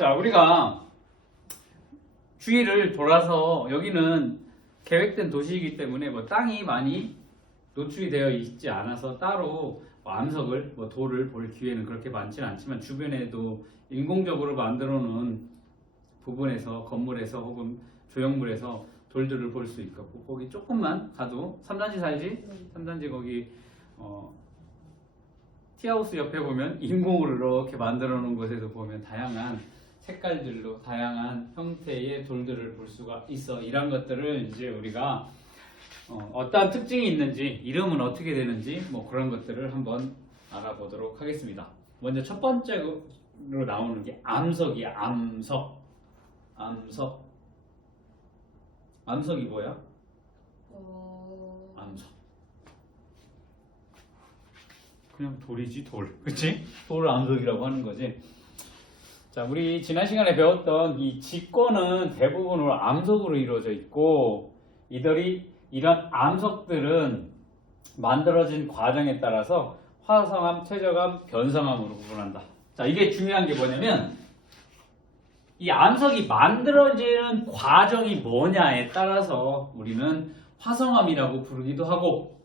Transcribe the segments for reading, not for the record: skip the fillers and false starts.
자, 우리가 주위를 돌아서 여기는 계획된 도시이기 때문에 뭐 땅이 많이 노출이 되어 있지 않아서 따로 암석을 돌을 볼 기회는 그렇게 많지는 않지만 주변에도 인공적으로 만들어 놓은 부분에서 건물에서 혹은 조형물에서 돌들을 볼 수 있고 거기 조금만 가도 3단지 살지? 3단지 거기 티하우스 옆에 보면 인공으로 이렇게 만들어 놓은 곳에도 보면 다양한 색깔들로 다양한 형태의 돌들을 볼 수가 있어. 이런 것들을 이제 우리가 어떠한 특징이 있는지 이름은 어떻게 되는지 뭐 그런 것들을 한번 알아보도록 하겠습니다. 먼저 첫 번째로 나오는 게 암석이야. 암석이 뭐야? 암석. 그냥 돌이지 돌. 그치? 돌을 암석이라고 하는 거지. 자, 우리 지난 시간에 배웠던 이 지권은 대부분으로 암석으로 이루어져 있고 이런 암석들은 만들어진 과정에 따라서 화성암, 퇴적암, 변성암으로 구분한다. 자, 이게 중요한 게 뭐냐면 이 암석이 만들어지는 과정이 뭐냐에 따라서 우리는 화성암이라고 부르기도 하고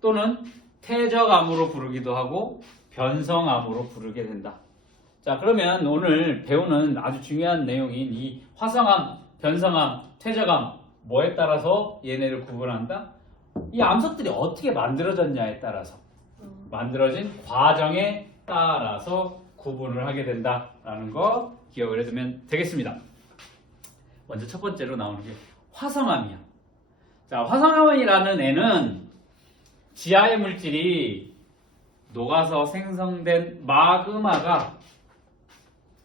또는 퇴적암으로 부르기도 하고 변성암으로 부르게 된다. 자, 그러면 오늘 배우는 아주 중요한 내용인 이 화성암, 변성암, 퇴적암 뭐에 따라서 얘네를 구분한다? 이 암석들이 어떻게 만들어졌냐에 따라서 만들어진 과정에 따라서 구분을 하게 된다라는 거 기억을 해두면 되겠습니다. 먼저 첫 번째로 나오는 게 화성암이야. 자, 화성암이라는 애는 지하의 물질이 녹아서 생성된 마그마가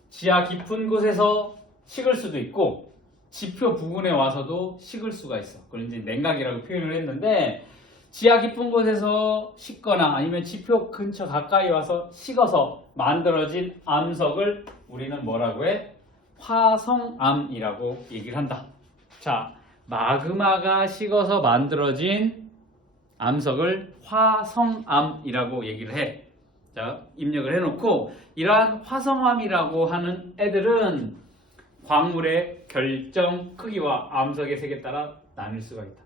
지하 깊은 곳에서 식을 수도 있고 지표 부근에 와서도 식을 수가 있어. 그걸 이제 냉각이라고 표현을 했는데 지하 깊은 곳에서 식거나 아니면 지표 근처 가까이 와서 식어서 만들어진 암석을 우리는 뭐라고 해? 화성암이라고 얘기를 한다. 자, 마그마가 식어서 만들어진 암석을 화성암이라고 얘기를 해. 자, 입력을 해놓고 이러한 화성암이라고 하는 애들은 광물의 결정 크기와 암석의 색에 따라 나뉠 수가 있다.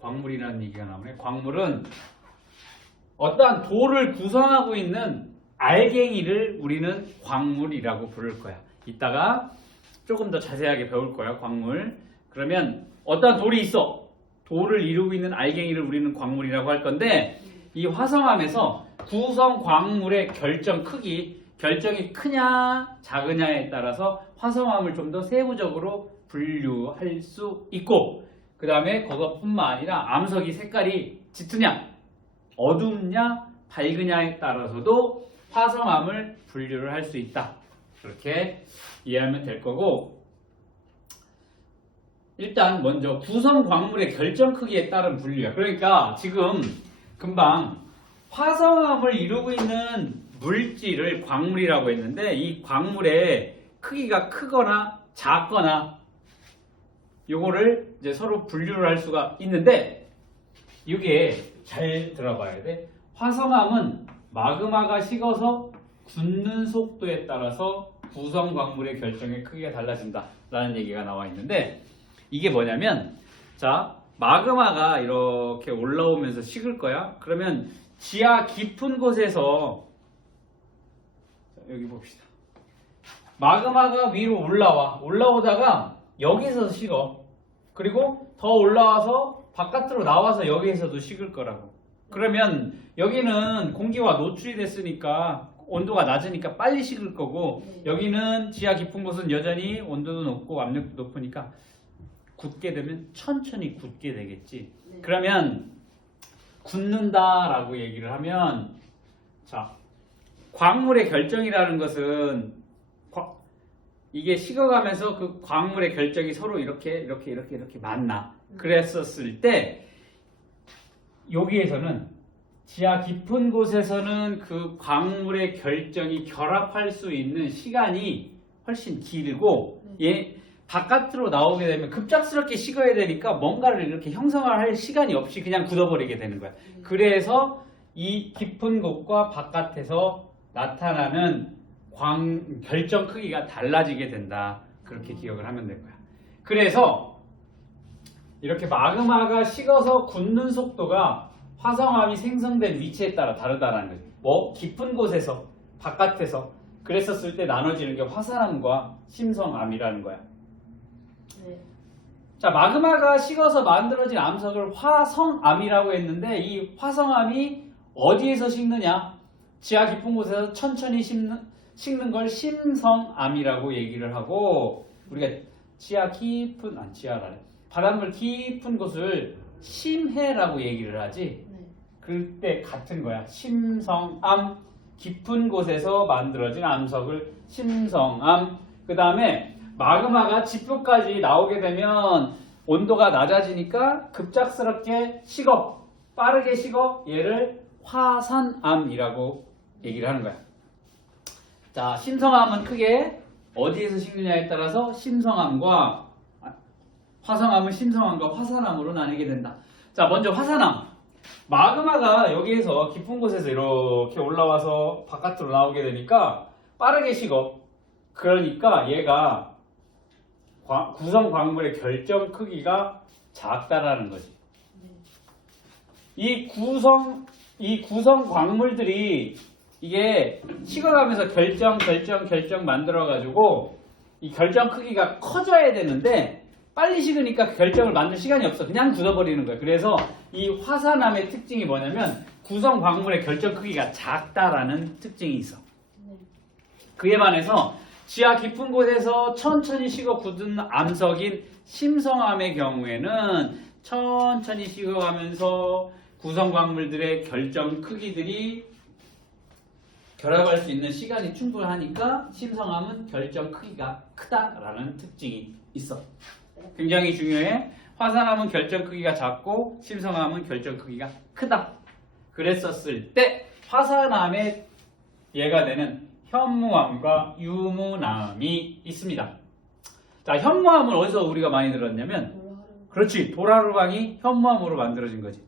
광물이라는 얘기가 나오네. 광물은 어떠한 돌을 구성하고 있는 알갱이를 우리는 광물이라고 부를 거야. 이따가 조금 더 자세하게 배울 거야, 광물. 그러면 어떠한 돌이 있어. 돌을 이루고 있는 알갱이를 우리는 광물이라고 할 건데 이 화성암에서 구성 광물의 결정 크기, 결정이 크냐 작으냐에 따라서 화성암을 좀 더 세부적으로 분류할 수 있고 그 다음에 그것뿐만 아니라 암석이 색깔이 짙으냐 어둡냐 밝으냐에 따라서도 화성암을 분류를 할 수 있다. 그렇게 이해하면 될 거고 일단 먼저 구성 광물의 결정 크기에 따른 분류야. 그러니까 지금 금방 화성암을 이루고 있는 물질을 광물이라고 했는데 이 광물의 크기가 크거나 작거나 요거를 이제 서로 분류를 할 수가 있는데 이게 잘 들어봐야 돼. 화성암은 마그마가 식어서 굳는 속도에 따라서 구성 광물의 결정의 크기가 달라진다 라는 얘기가 나와 있는데 이게 뭐냐면 자 마그마가 이렇게 올라오면서 식을 거야. 그러면 지하 깊은 곳에서 여기 봅시다. 마그마가 위로 올라오다가 여기서 식어. 그리고 더 올라와서 바깥으로 나와서 여기에서도 식을 거라고. 그러면 여기는 공기와 노출이 됐으니까 온도가 낮으니까 빨리 식을 거고 여기는 지하 깊은 곳은 여전히 온도도 높고 압력도 높으니까 굳게 되면 천천히 굳게 되겠지. 그러면 굳는다라고 얘기를 하면 자 광물의 결정이라는 것은 이게 식어가면서 그 광물의 결정이 서로 이렇게 만나. 그랬었을 때 여기에서는 지하 깊은 곳에서는 그 광물의 결정이 결합할 수 있는 시간이 훨씬 길고 얘 바깥으로 나오게 되면 급작스럽게 식어야 되니까 뭔가를 이렇게 형성할 시간이 없이 그냥 굳어버리게 되는 거야. 그래서 이 깊은 곳과 바깥에서 나타나는 결정 크기가 달라지게 된다. 그렇게 기억을 하면 될 거야. 그래서 이렇게 마그마가 식어서 굳는 속도가 화성암이 생성된 위치에 따라 다르다라는 거지. 뭐 깊은 곳에서 바깥에서 그랬었을 때 나눠지는 게 화산암과 심성암이라는 거야. 네. 자, 마그마가 식어서 만들어진 암석을 화성암이라고 했는데 이 화성암이 어디에서 식느냐? 지하 깊은 곳에서 천천히 식는 걸 심성암이라고 얘기를 하고 우리가 바닷물 깊은 곳을 심해라고 얘기를 하지. 네. 그때 같은 거야. 심성암, 깊은 곳에서 만들어진 암석을 심성암. 그 다음에 마그마가 지표까지 나오게 되면 온도가 낮아지니까 급작스럽게 식어, 빠르게 식어. 얘를 화산암이라고 얘기를 하는 거야. 자, 심성암은 크게 어디에서 식느냐에 따라서 화성암은 심성암과 화산암으로 나뉘게 된다. 자, 먼저 화산암. 마그마가 여기에서 깊은 곳에서 이렇게 올라와서 바깥으로 나오게 되니까 빠르게 식어. 그러니까 얘가 구성 광물의 결정 크기가 작다라는 거지. 이 구성 광물들이 이게 식어가면서 결정 만들어가지고 이 결정 크기가 커져야 되는데 빨리 식으니까 결정을 만들 시간이 없어. 그냥 굳어버리는 거야. 그래서 이 화산암의 특징이 뭐냐면 구성 광물의 결정 크기가 작다라는 특징이 있어. 그에 반해서 지하 깊은 곳에서 천천히 식어 굳은 암석인 심성암의 경우에는 천천히 식어가면서 구성 광물들의 결정 크기들이 결합할 수 있는 시간이 충분하니까 심성암은 결정 크기가 크다라는 특징이 있어. 굉장히 중요해. 화산암은 결정 크기가 작고 심성암은 결정 크기가 크다. 그랬었을 때 화산암의 예가 되는 현무암과 유무암이 있습니다. 자, 현무암은 어디서 우리가 많이 들었냐면 그렇지, 도라로방이 현무암으로 만들어진 거지.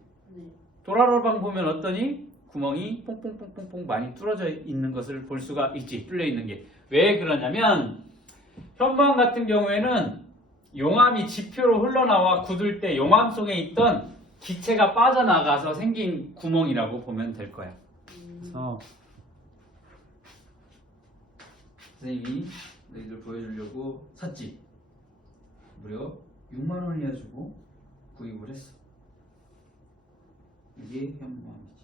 도라로방 보면 어떠니? 구멍이 뽕뽕뽕뽕뽕 많이 뚫어져 있는 것을 볼 수가 있지. 뚫려 있는 게. 왜 그러냐면 현무암 같은 경우에는 용암이 지표로 흘러나와 굳을 때 용암 속에 있던 기체가 빠져나가서 생긴 구멍이라고 보면 될 거야. 그래서 선생님이 너희들 보여주려고 샀지. 무려 6만 원이나 주고 구입을 했어. 이게 현무암이지.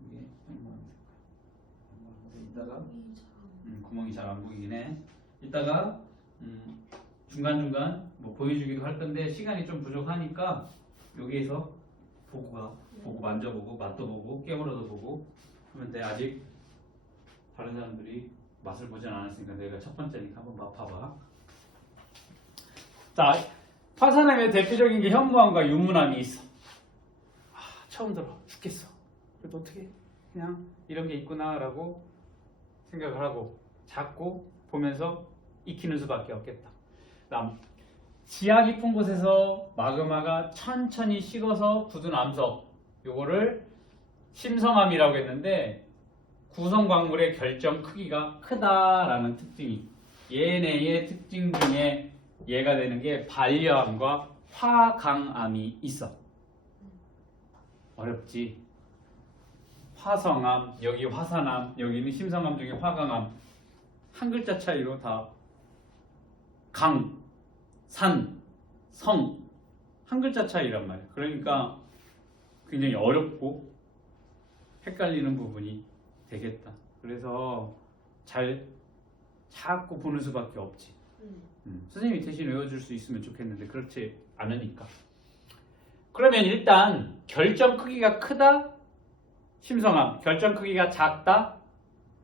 이게 현무암일 거야. 이따가 구멍이 잘 안 보이긴 해. 이따가 중간중간 뭐 보여주기도 할 건데 시간이 좀 부족하니까 여기에서 보고 만져보고 맛도 보고 깨물어도 보고 하면 돼. 아직 다른 사람들이 맛을 보진 않았으니까 내가 첫 번째니까 한번 맛봐봐. 자, 화산암의 대표적인 게 현무암과 유무암이 있어. 처음 들어 죽겠어. 그래도 어떻게 그냥 이런 게 있구나라고 생각을 하고 자꾸 보면서 익히는 수밖에 없겠다. 다음, 지하 깊은 곳에서 마그마가 천천히 식어서 굳은 암석, 요거를 심성암이라고 했는데 구성 광물의 결정 크기가 크다라는 특징이, 얘네의 특징 중에 얘가 되는 게 반려암과 화강암이 있어. 어렵지? 화성암, 여기 화산암, 여기는 심성암 중에 화강암. 한 글자 차이로 다 강, 산, 성, 한 글자 차이란 말이야. 그러니까 굉장히 어렵고 헷갈리는 부분이 되겠다. 그래서 자꾸 보는 수밖에 없지. 선생님이 대신 외워줄 수 있으면 좋겠는데 그렇지 않으니까. 그러면 일단 결정 크기가 크다, 심성암, 결정 크기가 작다,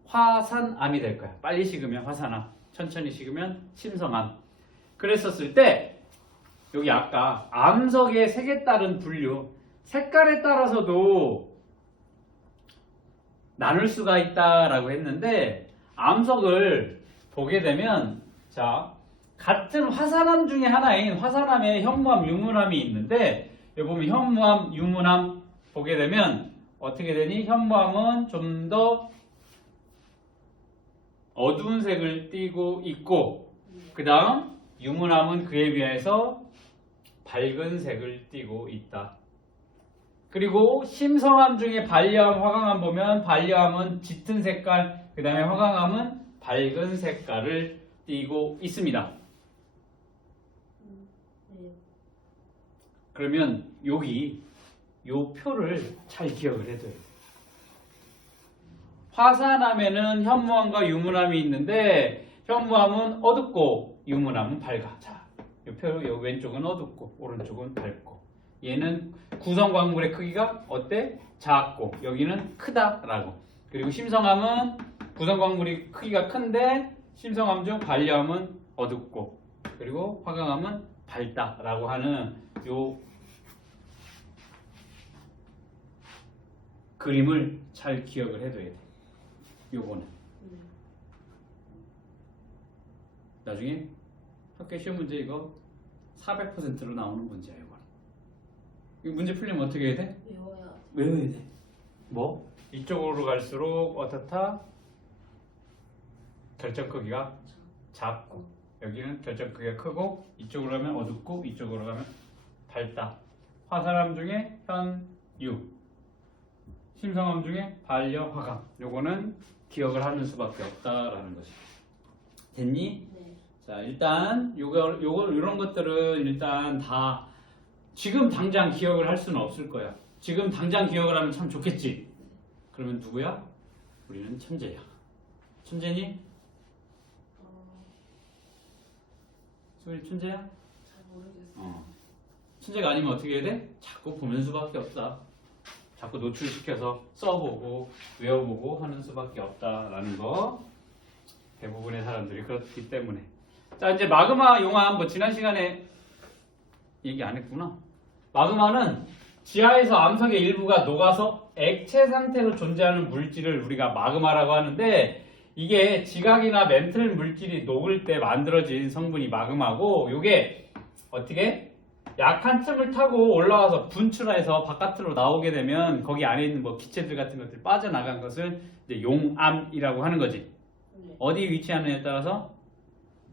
화산암이 될 거야. 빨리 식으면 화산암, 천천히 식으면 심성암. 그랬었을 때 여기 아까 암석의 색에 따른 분류, 색깔에 따라서도 나눌 수가 있다라고 했는데 암석을 보게 되면 자, 같은 화산암 중에 하나인 화산암에 현무암, 유무암이 있는데 여기 보면 현무암, 유무암 보게 되면 어떻게 되니? 현무암은 좀 더 어두운 색을 띠고 있고, 그 다음 유문암은 그에 비해서 밝은 색을 띠고 있다. 그리고 심성암 중에 반려암, 화강암 보면 반려암은 짙은 색깔, 그 다음에 화강암은 밝은 색깔을 띠고 있습니다. 그러면 여기 요 표를 잘 기억을 해둬야 돼요. 화산암에는 현무암과 유문암이 있는데 현무암은 어둡고 유문암은 밝아. 자, 요 표, 요 왼쪽은 어둡고 오른쪽은 밝고. 얘는 구성 광물의 크기가 어때? 작고 여기는 크다라고. 그리고 심성암은 구성 광물이 크기가 큰데 심성암 중 반려암은 어둡고 그리고 화강암은 밝다라고 하는 요 그림을 잘 기억을 해둬야 돼. 요거는 나중에 학교 시험 문제 이거 400%로 나오는 문제야. 이거 문제 풀리면 어떻게 해야 돼? 외워야 돼. 뭐? 이쪽으로 갈수록 어떻다? 결정 크기가 작고 여기는 결정 크기가 크고 이쪽으로 가면 어둡고 이쪽으로 가면 밝다. 화산암 중에 현, 유, 심성암 중에 반려, 화강. 요거는 기억을 하는 수밖에 없다라는 거지. 됐니? 네. 자, 일단 요거 이런 것들은 일단 다 지금 당장 기억을 할 수는 없을 거야. 지금 당장 기억을 하면 참 좋겠지. 그러면 누구야? 우리는 천재야. 천재니? 수빈이 천재야? 잘 모르겠어요. 천재가 아니면 어떻게 해야 돼? 자꾸 보는 수밖에 없다. 자꾸 노출시켜서 써보고 외워보고 하는 수밖에 없다라는 거. 대부분의 사람들이 그렇기 때문에. 자, 이제 마그마 용암 뭐 지난 시간에 얘기 안 했구나. 마그마는 지하에서 암석의 일부가 녹아서 액체 상태로 존재하는 물질을 우리가 마그마라고 하는데 이게 지각이나 멘틀 물질이 녹을 때 만들어진 성분이 마그마고 이게 어떻게 약한 틈을 타고 올라와서 분출해서 바깥으로 나오게 되면 거기 안에 있는 뭐 기체들 같은 것들이 빠져나간 것을 이제 용암이라고 하는 거지. 네. 어디 위치하느냐에 따라서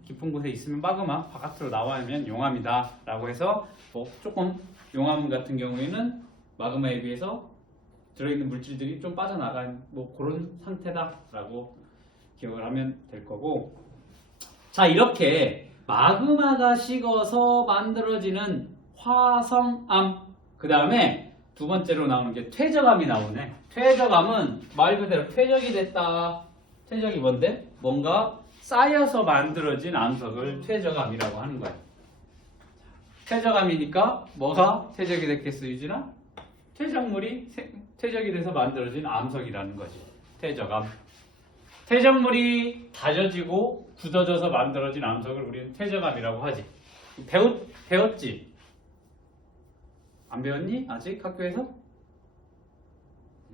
깊은 곳에 있으면 마그마, 바깥으로 나와면 용암이다 라고 해서 뭐 조금 용암 같은 경우에는 마그마에 비해서 들어있는 물질들이 좀 빠져나간 뭐 그런 상태다 라고 기억을 하면 될 거고. 자, 이렇게 마그마가 식어서 만들어지는 화성암, 그 다음에 두 번째로 나오는 게 퇴적암이 나오네. 퇴적암은 말 그대로 퇴적이 됐다. 퇴적이 뭔데? 뭔가 쌓여서 만들어진 암석을 퇴적암이라고 하는 거야. 퇴적암이니까 뭐가 퇴적이 됐겠어, 유진아? 퇴적물이 퇴적이 돼서 만들어진 암석이라는 거지. 퇴적암. 퇴적물이 다져지고 굳어져서 만들어진 암석을 우리는 퇴적암이라고 하지. 배웠지? 안 배웠니? 아직 학교에서?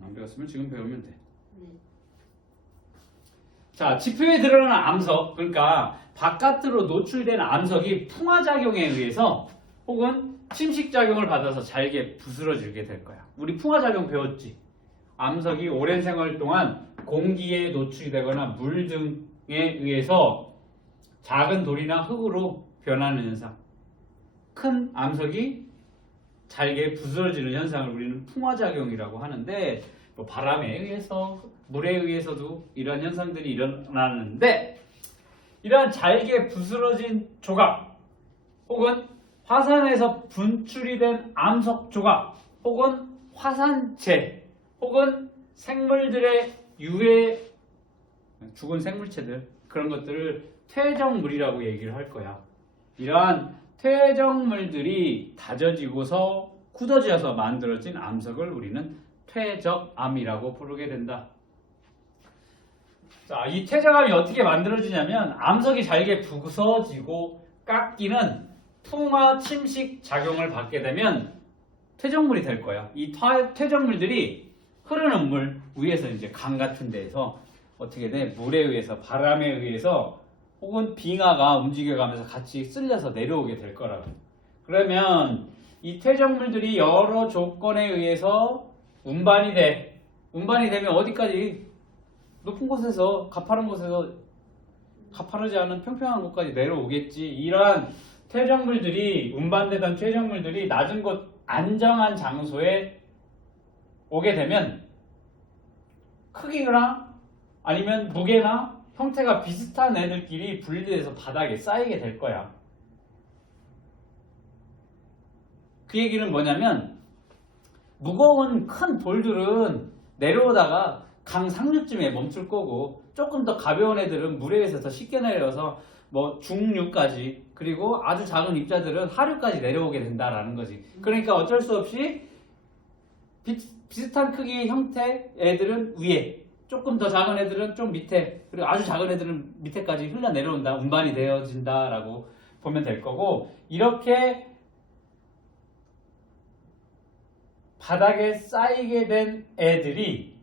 안 배웠으면 지금 배우면 돼. 네. 자, 지표에 드러나는 암석, 그러니까 바깥으로 노출된 암석이 풍화작용에 의해서 혹은 침식작용을 받아서 잘게 부스러지게 될 거야. 우리 풍화작용 배웠지? 암석이 오랜 생활 동안 공기에 노출이 되거나 물 등에 의해서 작은 돌이나 흙으로 변하는 현상. 큰 암석이 잘게 부스러지는 현상을 우리는 풍화작용이라고 하는데 뭐 바람에 의해서 물에 의해서도 이런 현상들이 일어나는데 이러한 잘게 부스러진 조각 혹은 화산에서 분출이 된 암석 조각 혹은 화산재 혹은 생물들의 유해 죽은 생물체들 그런 것들을 퇴적물이라고 얘기를 할 거야. 이러한 퇴적물들이 다져지고서 굳어져서 만들어진 암석을 우리는 퇴적암이라고 부르게 된다. 자, 이 퇴적암이 어떻게 만들어지냐면 암석이 잘게 부서지고 깎이는 풍화 침식 작용을 받게 되면 퇴적물이 될 거야. 이 퇴적물들이 흐르는 물 위에서 이제 강 같은 데에서 어떻게 돼? 물에 의해서 바람에 의해서 혹은 빙하가 움직여가면서 같이 쓸려서 내려오게 될 거라고. 그러면 이 퇴적물들이 여러 조건에 의해서 운반이 돼. 운반이 되면 어디까지? 높은 곳에서, 가파른 곳에서 가파르지 않은 평평한 곳까지 내려오겠지. 이러한 퇴적물들이, 운반되던 퇴적물들이 낮은 곳 안정한 장소에 오게 되면 크기나 아니면 무게나 형태가 비슷한 애들끼리 분리돼서 바닥에 쌓이게 될 거야. 그 얘기는 뭐냐면 무거운 큰 돌들은 내려오다가 강 상류쯤에 멈출 거고 조금 더 가벼운 애들은 물에 의해서 더 쉽게 내려서 뭐 중류까지 그리고 아주 작은 입자들은 하류까지 내려오게 된다라는 거지. 그러니까 어쩔 수 없이 비슷한 크기의 형태 애들은 위에 조금 더 작은 애들은 좀 밑에 그리고 아주 작은 애들은 밑에까지 흘러내려온다. 운반이 되어진다라고 보면 될 거고 이렇게 바닥에 쌓이게 된 애들이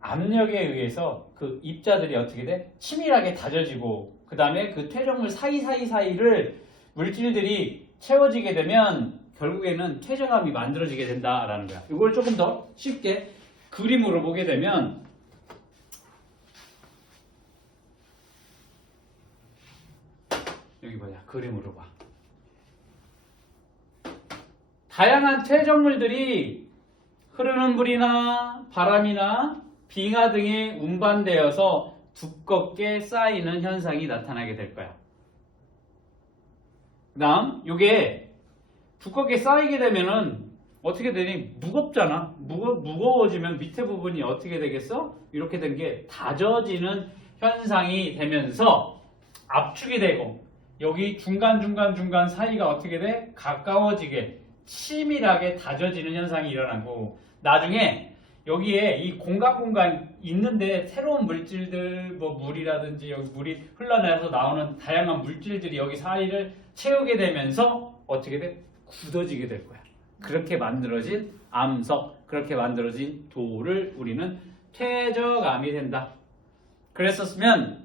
압력에 의해서 그 입자들이 어떻게 돼? 치밀하게 다져지고 그 다음에 그 퇴적물 사이를 물질들이 채워지게 되면 결국에는 퇴적암이 만들어지게 된다라는 거야. 이걸 조금 더 쉽게 그림으로 보게 되면 여기 보자. 그림으로 봐. 다양한 퇴적물들이 흐르는 물이나 바람이나 빙하 등에 운반되어서 두껍게 쌓이는 현상이 나타나게 될 거야. 그 다음 이게 두껍게 쌓이게 되면은 어떻게 되니? 무겁잖아. 무거워지면 밑에 부분이 어떻게 되겠어? 이렇게 된 게 다져지는 현상이 되면서 압축이 되고 여기 중간 사이가 어떻게 돼? 가까워지게 치밀하게 다져지는 현상이 일어나고 나중에 여기에 이 공간 있는데 새로운 물질들 뭐 물이라든지 여기 물이 흘러내려서 나오는 다양한 물질들이 여기 사이를 채우게 되면서 어떻게 돼? 굳어지게 될 거야. 그렇게 만들어진 암석, 그렇게 만들어진 돌을 우리는 퇴적암이 된다. 그랬었으면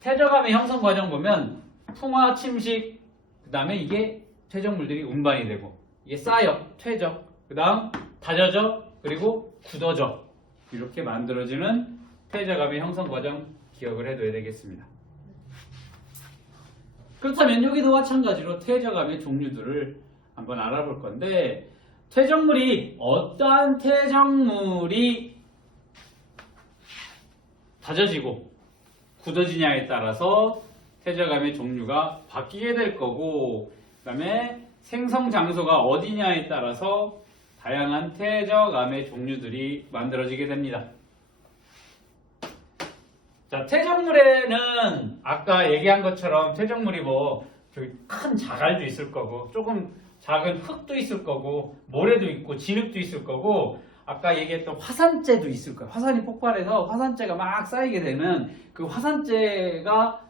퇴적암의 형성 과정 보면 풍화, 침식, 그 다음에 이게 퇴적물들이 운반이 되고 이게 쌓여, 퇴적, 그 다음 다져져, 그리고 굳어져 이렇게 만들어지는 퇴적암의 형성 과정 기억을 해둬야 되겠습니다. 그렇다면 여기도 마찬가지로 퇴적암의 종류들을 한번 알아볼 건데 퇴적물이 어떠한 퇴적물이 다져지고 굳어지냐에 따라서 퇴적암의 종류가 바뀌게 될 거고 그 다음에 생성 장소가 어디냐에 따라서 다양한 퇴적암의 종류들이 만들어지게 됩니다. 자, 퇴적물에는 아까 얘기한 것처럼 퇴적물이 뭐 저기 큰 자갈도 있을 거고 조금 작은 흙도 있을 거고 모래도 있고 진흙도 있을 거고 아까 얘기했던 화산재도 있을 거예요. 화산이 폭발해서 화산재가 막 쌓이게 되면 그 화산재가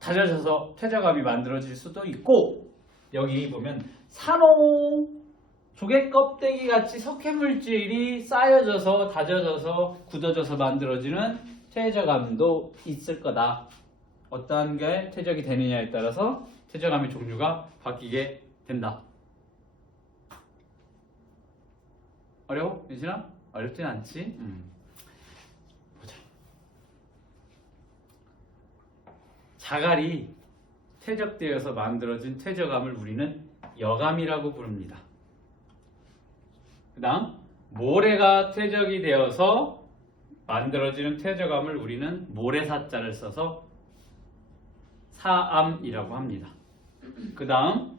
다져져서 퇴적암이 만들어질 수도 있고 여기 보면 산호 조개 껍데기 같이 석회물질이 쌓여져서 다져져서 굳어져서 만들어지는 퇴적암도 있을 거다. 어떠한 게 퇴적이 되느냐에 따라서 퇴적암의 종류가 바뀌게 된다. 어려워? 윤신아? 어렵진 않지? 보자. 자갈이 퇴적되어서 만들어진 퇴적암을 우리는 여감이라고 부릅니다. 그 다음 모래가 퇴적이 되어서 만들어지는 퇴적암을 우리는 모래사자를 써서 사암이라고 합니다. 그 다음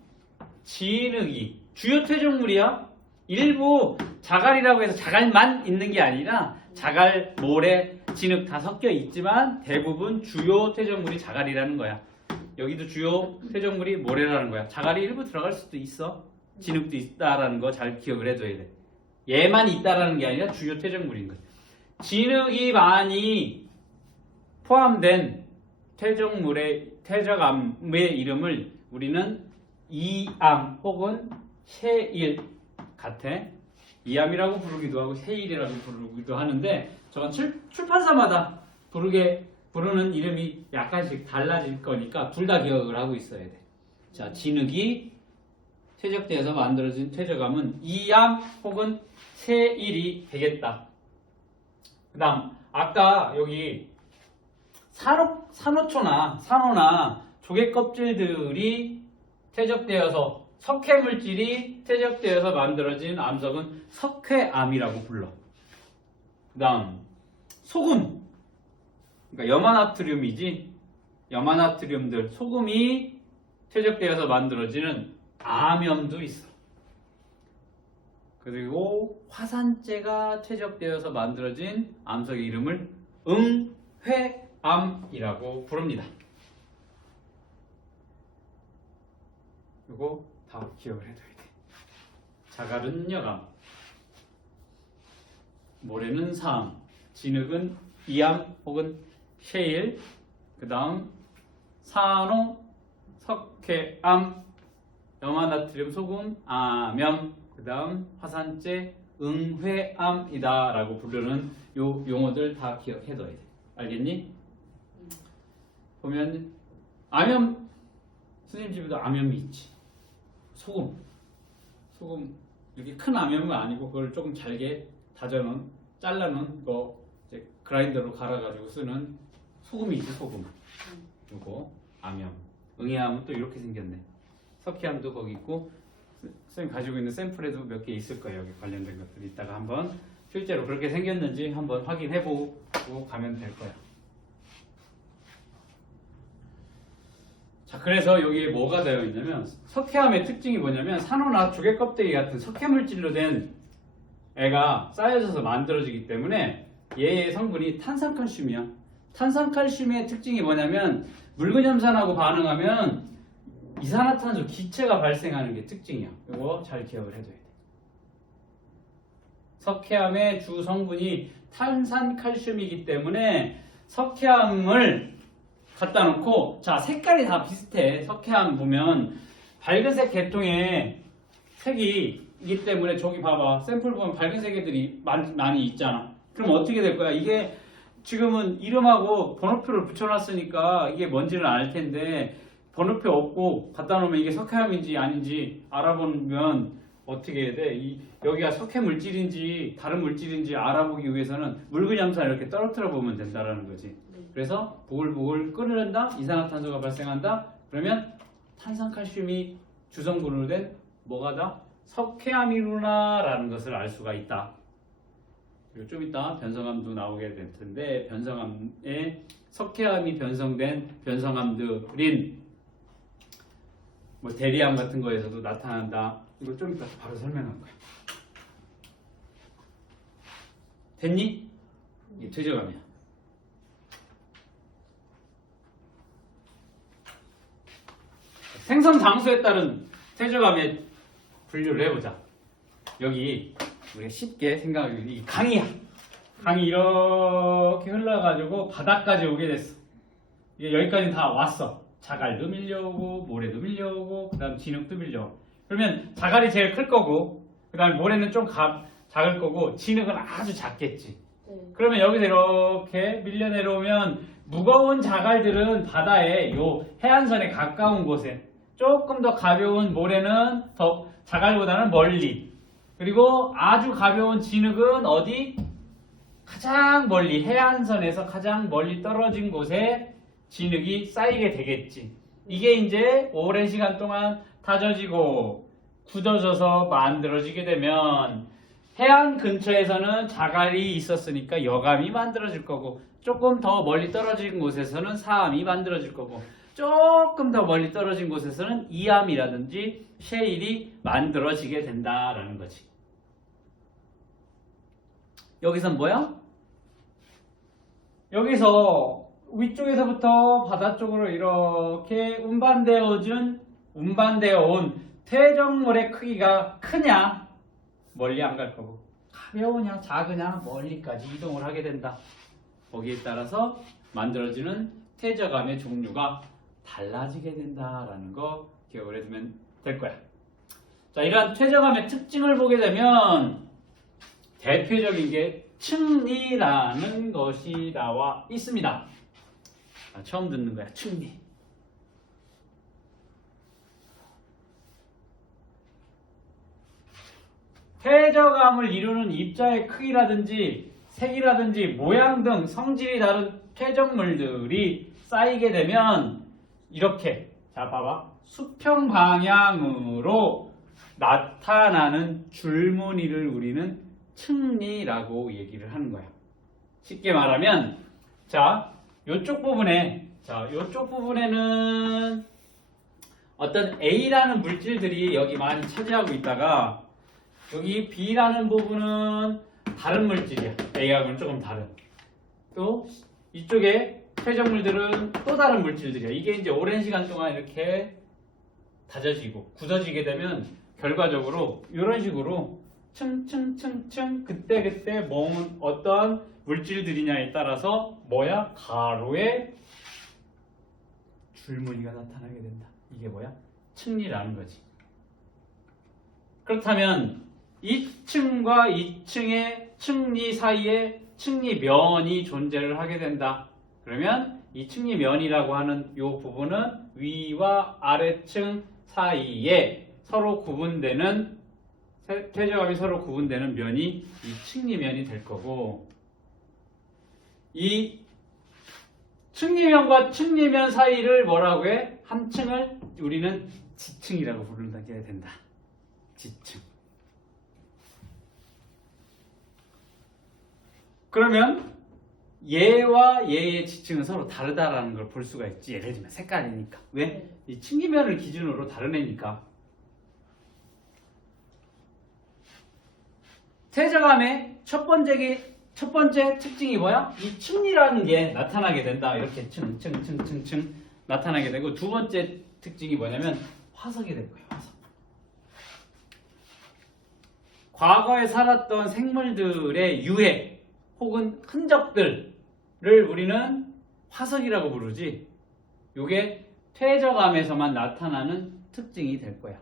진흙이 주요 퇴적물이야. 일부 자갈이라고 해서 자갈만 있는 게 아니라 자갈, 모래, 진흙 다 섞여 있지만 대부분 주요 퇴적물이 자갈이라는 거야. 여기도 주요 퇴적물이 모래라는 거야. 자갈이 일부 들어갈 수도 있어. 진흙도 있다라는 거 잘 기억을 해둬야 돼. 얘만 있다라는 게 아니라 주요 퇴적물인 거야. 진흙이 많이 포함된 퇴적물의 퇴적암의 이름을 우리는 이암 혹은 셰일 같아. 이암이라고 부르기도 하고 셰일이라고 부르기도 하는데 저건 출판사마다 부르는 이름이 약간씩 달라질 거니까 둘 다 기억을 하고 있어야 돼. 자, 진흙이 퇴적되어서 만들어진 퇴적암은 이암 혹은 세일이 되겠다. 그 다음 아까 여기 산호나 조개 껍질들이 퇴적되어서 석회물질이 퇴적되어서 만들어진 암석은 석회암이라고 불러. 그 다음 소금, 그러니까 염화나트륨이지. 염화나트륨들, 소금이 퇴적되어서 만들어지는 암염도 있어. 그리고 화산재가 퇴적되어서 만들어진 암석의 이름을 응회암이라고 부릅니다. 이거 다 기억을 해둬야 돼. 자갈은 여감, 모래는 사암, 진흙은 이암 혹은 셰일, 그 다음 산호, 석회암, 염화나트륨, 소금, 암염, 그 다음 화산재, 응회암이다 라고 부르는 요 용어들 다 기억해둬야 돼. 알겠니? 보면 암염, 스님 집에도 암염이 있지. 소금 이렇게 큰 암염은 아니고 그걸 조금 잘게 다져놓은, 잘라놓은 거 이제 그라인더로 갈아가지고 쓰는 소금이 있지. 소금 요거 암염. 응애암은 또 이렇게 생겼네. 석회암도 거기 있고, 선생님 가지고 있는 샘플에도 몇 개 있을 거예요. 여기 관련된 것들이. 이따가 한번 실제로 그렇게 생겼는지 한번 확인해보고 가면 될 거야. 자, 그래서 여기에 뭐가 되어 있냐면, 석회암의 특징이 뭐냐면 산호나 조개 껍데기 같은 석회물질로 된 애가 쌓여져서 만들어지기 때문에 얘의 성분이 탄산칼슘이야. 탄산칼슘의 특징이 뭐냐면 묽은염산하고 반응하면 이산화탄소 기체가 발생하는 게 특징이야. 이거 잘 기억을 해둬야 돼. 석회암의 주 성분이 탄산칼슘이기 때문에 석회암을 갖다 놓고, 자, 색깔이 다 비슷해. 석회암 보면 밝은색 계통의 색이기 때문에 저기 봐봐. 샘플 보면 밝은색 애들이 많이 있잖아. 그럼 어떻게 될 거야? 이게 지금은 이름하고 번호표를 붙여놨으니까 이게 뭔지는 알 텐데, 번호표 없고 갖다 놓으면 이게 석회암인지 아닌지 알아보면 어떻게 해야 돼? 여기가 석회 물질인지 다른 물질인지 알아보기 위해서는 묽은 염산을 이렇게 떨어뜨려 보면 된다라는 거지. 그래서 보글보글 끓는다, 이산화탄소가 발생한다. 그러면 탄산칼슘이 주성분으로 된 뭐가다? 석회암이구나라는 것을 알 수가 있다. 그리고 좀 이따 변성암도 나오게 될 텐데, 변성암에 석회암이 변성된 변성암들인 뭐 대리암 같은 거에서도 나타난다. 이거 좀 이따 바로 설명할 거야. 됐니? 이게 퇴적암이야. 생성 장소에 따른 퇴적암의 분류를 해보자. 여기 우리가 쉽게 생각하면 이 강이야. 강이 이렇게 흘러가지고 바닥까지 오게 됐어. 이게 여기까지 다 왔어. 자갈도 밀려오고 모래도 밀려오고 그 다음 진흙도 밀려오고. 그러면 자갈이 제일 클 거고 그 다음에 모래는 좀 작을 거고 진흙은 아주 작겠지. 그러면 여기서 이렇게 밀려 내려오면 무거운 자갈들은 바다에 요 해안선에 가까운 곳에, 조금 더 가벼운 모래는 더 자갈보다는 멀리, 그리고 아주 가벼운 진흙은 어디? 가장 멀리, 해안선에서 가장 멀리 떨어진 곳에 진흙이 쌓이게 되겠지. 이게 이제 오랜 시간 동안 다져지고 굳어져서 만들어지게 되면 해안 근처에서는 자갈이 있었으니까 여감이 만들어질 거고, 조금 더 멀리 떨어진 곳에서는 사암이 만들어질 거고, 조금 더 멀리 떨어진 곳에서는 이암이라든지 셰일이 만들어지게 된다라는 거지. 여기선 뭐야? 여기서 위쪽에서부터 바다 쪽으로 이렇게 운반되어 온 퇴적물의 크기가 크냐? 멀리 안 갈 거고, 가벼우냐 작으냐 멀리까지 이동을 하게 된다. 거기에 따라서 만들어지는 퇴적암의 종류가 달라지게 된다라는 거 기억을 해두면 될 거야. 자, 이러한 퇴적암의 특징을 보게 되면 대표적인 게 층리라는 것이 나와 있습니다. 자, 처음 듣는 거야. 층리. 퇴적암을 이루는 입자의 크기라든지 색이라든지 모양 등 성질이 다른 퇴적물들이 쌓이게 되면 이렇게, 자 봐봐, 수평 방향으로 나타나는 줄무늬를 우리는 층리라고 얘기를 하는 거야. 쉽게 말하면, 자 요쪽 부분에는 어떤 A라는 물질들이 여기 많이 차지하고 있다가 여기 B라는 부분은 다른 물질이야. A하고는 조금 다른. 또 이쪽에 퇴적물들은 또 다른 물질들이야. 이게 이제 오랜 시간 동안 이렇게 다져지고 굳어지게 되면 결과적으로 이런 식으로 층층층층 그때 모은 어떤 물질들이냐에 따라서 뭐야? 가로에 줄무늬가 나타나게 된다. 이게 뭐야? 층리라는 거지. 그렇다면 이 층과 이 층의 층리 사이에 층리면이 존재를 하게 된다. 그러면 이 층리면이라고 하는 이 부분은 위와 아래층 사이에 서로 구분되는, 퇴적암이 서로 구분되는 면이 이 층리면이 될 거고, 이 층리면과 층리면 사이를 뭐라고 해? 한 층을 우리는 지층이라고 부르게 된다. 지층. 그러면 얘와 얘의 지층은 서로 다르다라는 걸 볼 수가 있지. 예를 들면 색깔이니까. 왜? 이 층리면을 기준으로 다른 애니까. 퇴적암의 첫 번째 특징이 뭐야? 이 층리라는 게 나타나게 된다. 이렇게 층 나타나게 되고, 두 번째 특징이 뭐냐면 화석이 될 거예요. 화석. 과거에 살았던 생물들의 유해 혹은 흔적들을 우리는 화석이라고 부르지, 이게 퇴적암에서만 나타나는 특징이 될 거야.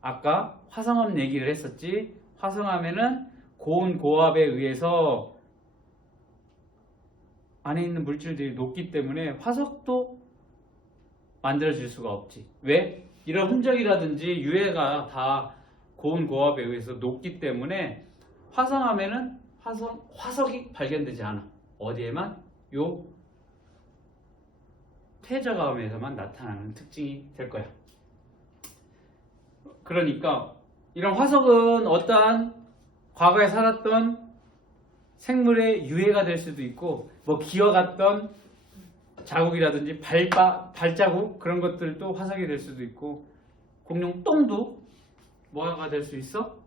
아까 화성암 얘기를 했었지. 화성암에는 고온 고압에 의해서 안에 있는 물질들이 녹기 때문에 화석도 만들어질 수가 없지. 왜? 이런 흔적이라든지 유해가 다 고온 고압에 의해서 녹기 때문에 화성암에는 화석이 발견되지 않아. 어디에만? 요 퇴적암에서만 나타나는 특징이 될 거야. 그러니까 이런 화석은 어떠한 과거에 살았던 생물의 유해가 될 수도 있고, 뭐 기어갔던 자국이라든지 발자국, 그런 것들도 화석이 될 수도 있고, 공룡 똥도 뭐가 될 수 있어?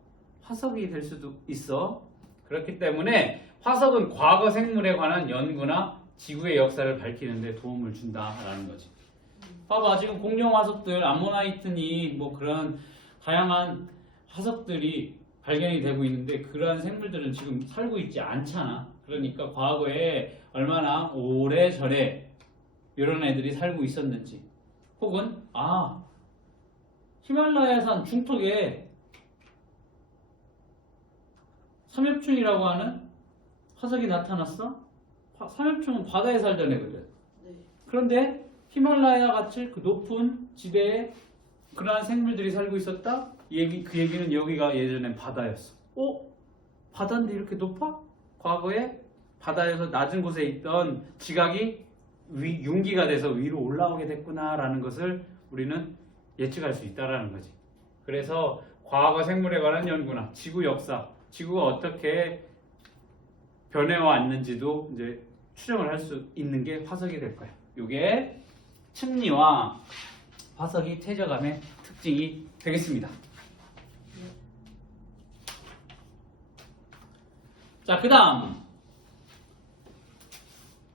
화석이 될 수도 있어. 그렇기 때문에 화석은 과거 생물에 관한 연구나 지구의 역사를 밝히는 데 도움을 준다라는 거지. 봐봐, 지금 공룡 화석들, 암모나이트니 뭐 그런 다양한 화석들이 발견이 되고 있는데, 그러한 생물들은 지금 살고 있지 않잖아. 그러니까 과거에 얼마나 오래 전에 이런 애들이 살고 있었는지, 혹은 히말라야산 중턱에 삼엽충이라고 하는 화석이 나타났어. 삼엽충은 바다에 살던 애거든. 네. 그런데 히말라야 같이 그 높은 지대에 그러한 생물들이 살고 있었다. 그 얘기는 여기가 예전엔 바다였어. 바다인데 이렇게 높아? 과거에 바다에서 낮은 곳에 있던 지각이 융기가 돼서 위로 올라오게 됐구나라는 것을 우리는 예측할 수 있다라는 거지. 그래서 과거 생물에 관한 연구나 지구 역사, 지구가 어떻게 변해왔는지도 이제 추정을 할 수 있는 게 화석이 될 거야. 이게 층리와 화석이 퇴적암의 특징이 되겠습니다. 자, 그 다음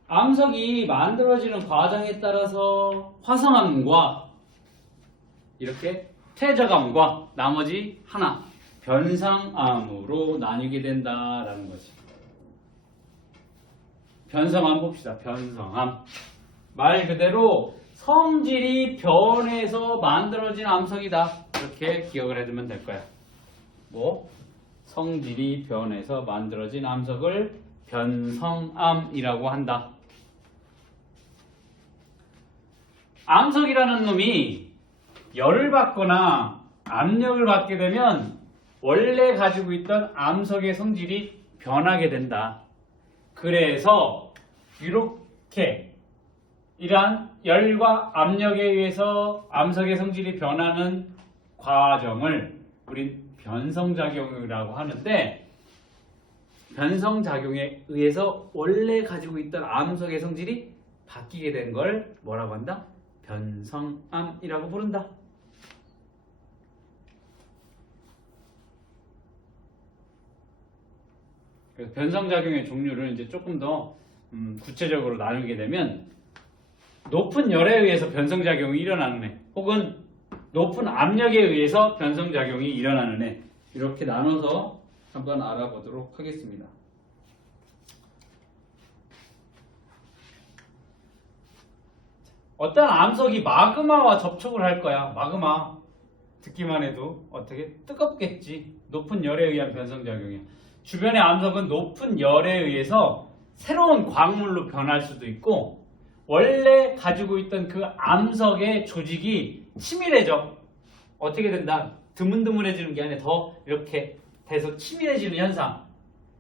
암석이 만들어지는 과정에 따라서 화성암과 이렇게 퇴적암과 나머지 하나 변성암으로 나뉘게 된다라는 거지. 변성암 봅시다. 변성암. 말 그대로 성질이 변해서 만들어진 암석이다. 이렇게 기억을 해두면 될 거야. 성질이 변해서 만들어진 암석을 변성암이라고 한다. 암석이라는 놈이 열을 받거나 압력을 받게 되면 원래 가지고 있던 암석의 성질이 변하게 된다. 그래서 이렇게 이러한 열과 압력에 의해서 암석의 성질이 변하는 과정을 우린 변성작용이라고 하는데, 변성작용에 의해서 원래 가지고 있던 암석의 성질이 바뀌게 된 걸 뭐라고 한다? 변성암이라고 부른다. 그래서 변성작용의 종류를 이제 조금 더 구체적으로 나누게 되면, 높은 열에 의해서 변성작용이 일어나는 애, 혹은 높은 압력에 의해서 변성작용이 일어나는 애, 이렇게 나눠서 한번 알아보도록 하겠습니다. 어떤 암석이 마그마와 접촉을 할 거야. 마그마 듣기만 해도 어떻게 뜨겁겠지. 높은 열에 의한 변성작용이야. 주변의 암석은 높은 열에 의해서 새로운 광물로 변할 수도 있고, 원래 가지고 있던 그 암석의 조직이 치밀해져. 어떻게 된다? 드문드문해지는 게 아니라 더 이렇게 돼서 치밀해지는 현상.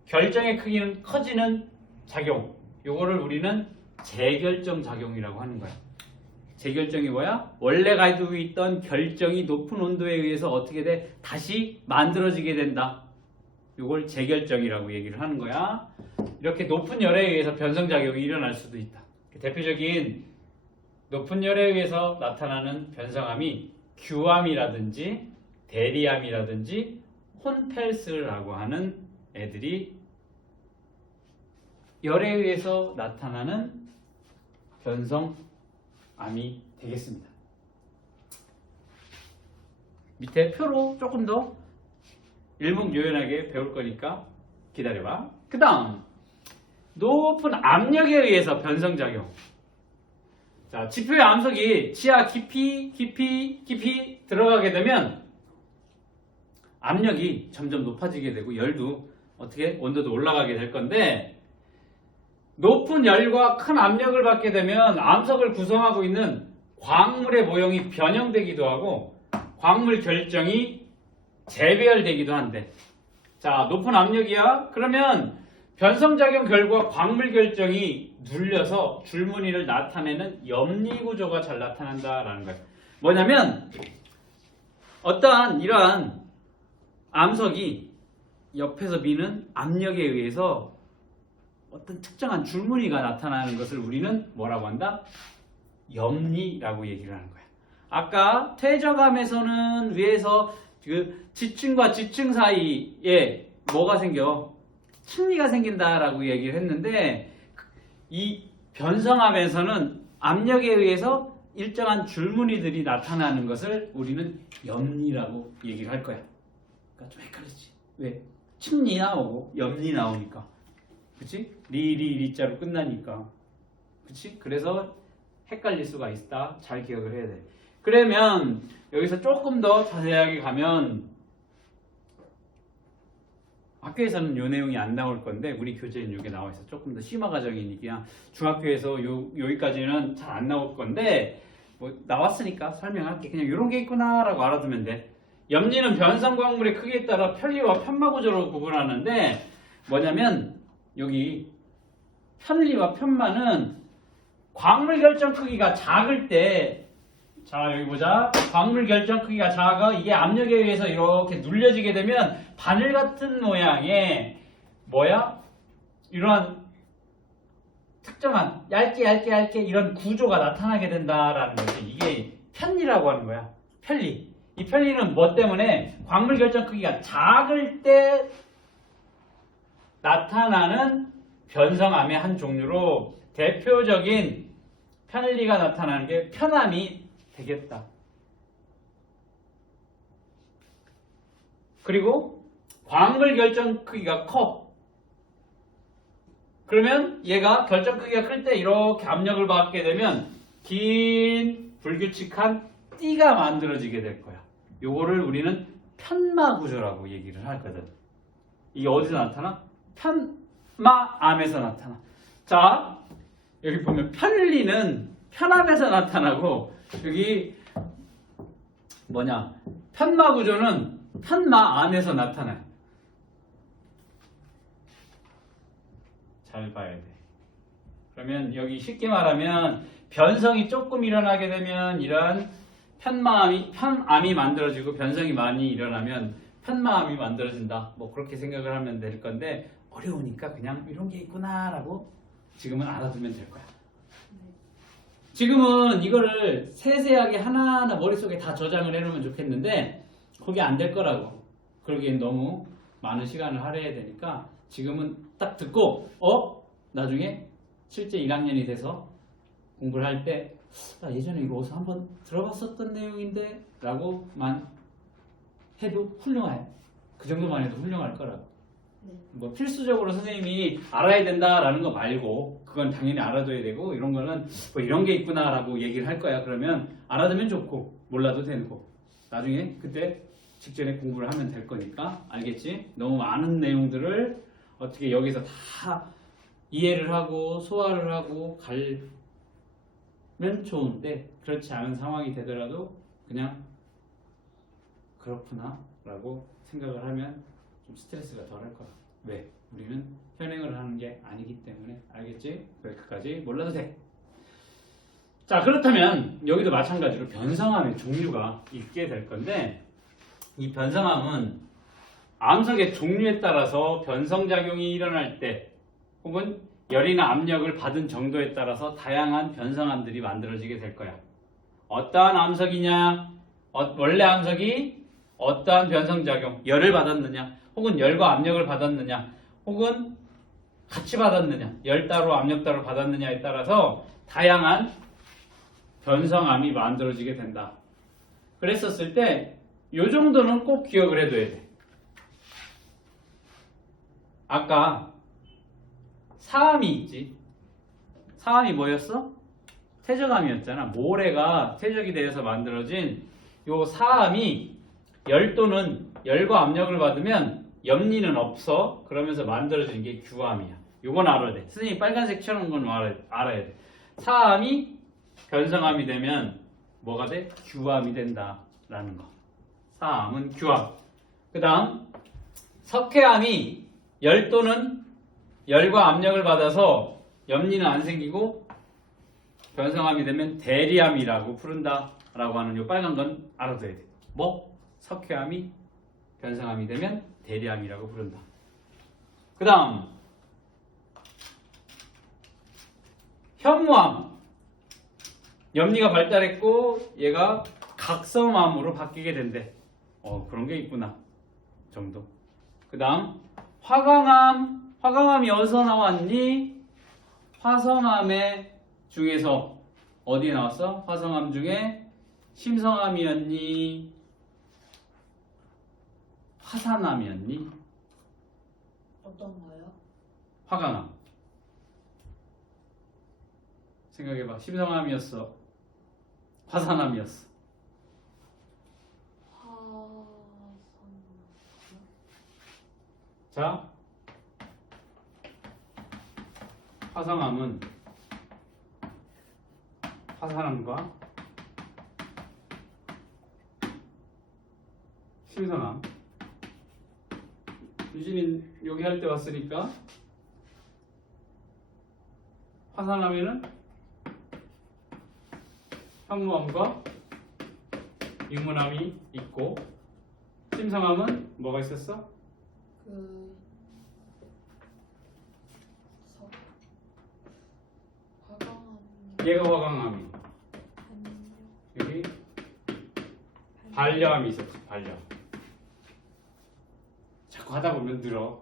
결정의 크기는 커지는 작용. 요거를 우리는 재결정 작용이라고 하는 거야. 재결정이 뭐야? 원래 가지고 있던 결정이 높은 온도에 의해서 어떻게 돼? 다시 만들어지게 된다. 요걸 재결정이라고 얘기를 하는 거야. 이렇게 높은 열에 의해서 변성작용이 일어날 수도 있다. 대표적인 높은 열에 의해서 나타나는 변성암이 규암이라든지 대리암이라든지 혼펠스라고 하는 애들이 열에 의해서 나타나는 변성암이 되겠습니다. 밑에 표로 조금 더 일목요연하게 배울 거니까 기다려봐. 그 다음, 높은 압력에 의해서 변성작용. 자, 지표의 암석이 지하 깊이 들어가게 되면 압력이 점점 높아지게 되고, 열도 어떻게 온도도 올라가게 될 건데, 높은 열과 큰 압력을 받게 되면 암석을 구성하고 있는 광물의 모형이 변형되기도 하고 광물 결정이 재배열되기도 한대. 자, 높은 압력이야? 그러면 변성작용 결과 광물 결정이 눌려서 줄무늬를 나타내는 염리구조가 잘 나타난다라는 거예요. 뭐냐면 어떠한 이러한 암석이 옆에서 미는 압력에 의해서 어떤 특정한 줄무늬가 나타나는 것을 우리는 뭐라고 한다? 염리라고 얘기를 하는 거야. 아까 퇴적암에서는 위에서 그 지층과 지층 사이에 뭐가 생겨? 층리가 생긴다라고 얘기를 했는데, 이 변성암에서는 압력에 의해서 일정한 줄무늬들이 나타나는 것을 우리는 염리라고 얘기를 할 거야. 그러니까 좀 헷갈리지? 왜? 층리 나오고 염리 나오니까. 그치? 리자로 끝나니까. 그치? 그래서 헷갈릴 수가 있다. 잘 기억을 해야 돼. 그러면 여기서 조금 더 자세하게 가면, 학교에서는 요 내용이 안 나올 건데 우리 교재는 이게 나와 있어. 조금 더 심화 과정이니까 중학교에서 여기까지는 잘 안 나올 건데, 뭐 나왔으니까 설명할게. 그냥 이런 게 있구나라고 알아두면 돼. 염리는 변성 광물의 크기에 따라 편리와 편마 구조로 구분하는데, 뭐냐면 여기 편리와 편마는 광물 결정 크기가 작을 때, 자 여기 보자. 광물 결정 크기가 작아. 이게 압력에 의해서 이렇게 눌려지게 되면 바늘 같은 모양의 뭐야? 이러한 특정한 얇게 이런 구조가 나타나게 된다라는 거지. 이게 편리라고 하는 거야. 편리. 이 편리는 뭐 때문에? 광물 결정 크기가 작을 때 나타나는 변성암의 한 종류로, 대표적인 편리가 나타나는 게 편암이 되겠다. 그리고 광물 결정 크기가 커. 그러면 얘가 결정 크기가 클 때 이렇게 압력을 받게 되면 긴 불규칙한 띠가 만들어지게 될 거야. 요거를 우리는 편마 구조라고 얘기를 하거든. 이게 어디서 나타나? 편마암에서 나타나. 자, 여기 보면 편리는 편암에서 나타나고, 여기 뭐냐? 편마 구조는 편마암에서 나타나요. 잘 봐야 돼. 그러면 여기 쉽게 말하면 변성이 조금 일어나게 되면 이러한 편암이 만들어지고 변성이 많이 일어나면 편마암이 만들어진다. 뭐 그렇게 생각을 하면 될 건데 어려우니까 그냥 이런 게 있구나라고 지금은 알아두면 될 거야. 지금은 이거를 세세하게 하나하나 머릿속에 다 저장을 해놓으면 좋겠는데 그게 안 될 거라고. 그러기엔 너무 많은 시간을 할애해야 되니까 지금은 딱 듣고 나중에 실제 1학년이 돼서 공부를 할 때 예전에 이거 어디서 한번 들어봤었던 내용인데 라고만 해도 훌륭해. 그 정도만 해도 훌륭할 거라고. 뭐 필수적으로 선생님이 알아야 된다라는 거 말고 그건 당연히 알아둬야 되고 이런 거는 뭐 이런 게 있구나라고 얘기를 할 거야. 그러면 알아두면 좋고 몰라도 되고 나중에 그때 직전에 공부를 하면 될 거니까 알겠지? 너무 많은 내용들을 어떻게 여기서 다 이해를 하고 소화를 하고 갈면 좋은데 그렇지 않은 상황이 되더라도 그냥 그렇구나 라고 생각을 하면 좀 스트레스가 덜할 거야. 왜? 우리는 현행을 하는 게 아니기 때문에. 알겠지? 여기까지 몰라도 돼. 자, 그렇다면 여기도 마찬가지로 변성암의 종류가 있게 될 건데 이 변성암은 암석의 종류에 따라서 변성작용이 일어날 때 혹은 열이나 압력을 받은 정도에 따라서 다양한 변성암들이 만들어지게 될 거야. 어떠한 암석이냐? 원래 암석이 어떠한 변성작용, 열을 받았느냐, 혹은 열과 압력을 받았느냐, 혹은 같이 받았느냐, 열 따로 압력 따로 받았느냐에 따라서 다양한 변성암이 만들어지게 된다. 그랬었을 때 이 정도는 꼭 기억을 해둬야 돼. 아까 사암이 있지. 사암이 뭐였어? 퇴적암이었잖아. 모래가 퇴적이 되어서 만들어진 요 사암이 열 또는 열과 압력을 받으면 염리는 없어. 그러면서 만들어진 게 규암이야. 요건 알아야 돼. 선생님이 빨간색 쳐놓은 건 알아야 돼. 사암이 변성암이 되면 뭐가 돼? 규암이 된다라는 거. 사암은 규암. 그 다음 석회암이 열 또는 열과 압력을 받아서 염리는 안 생기고 변성암이 되면 대리암이라고 부른다라고 하는 요 빨간 건 알아둬야 돼. 뭐? 석회암이 변성암이 되면 대리암이라고 부른다. 그 다음 현무암. 염리가 발달했고 얘가 각성암으로 바뀌게 된대. 그런 게 있구나 정도. 그 다음 화강암. 화강암이 어디서 나왔니? 화성암의 중에서 어디에 나왔어? 화성암 중에 심성암이었니? 화산암이었니? 어떤 거요? 화강암. 생각해봐. 심성암이었어? 화산암이었어? 자, 화성암은 화산암과 심성암. 유진이 여기 할 때 왔으니까 화산암에는 현무암과 유문암이 있고 심성암은 뭐가 있었어? 얘가 화강암이. 여기 반려암이 있었지. 반려. 자꾸 하다 보면 늘어.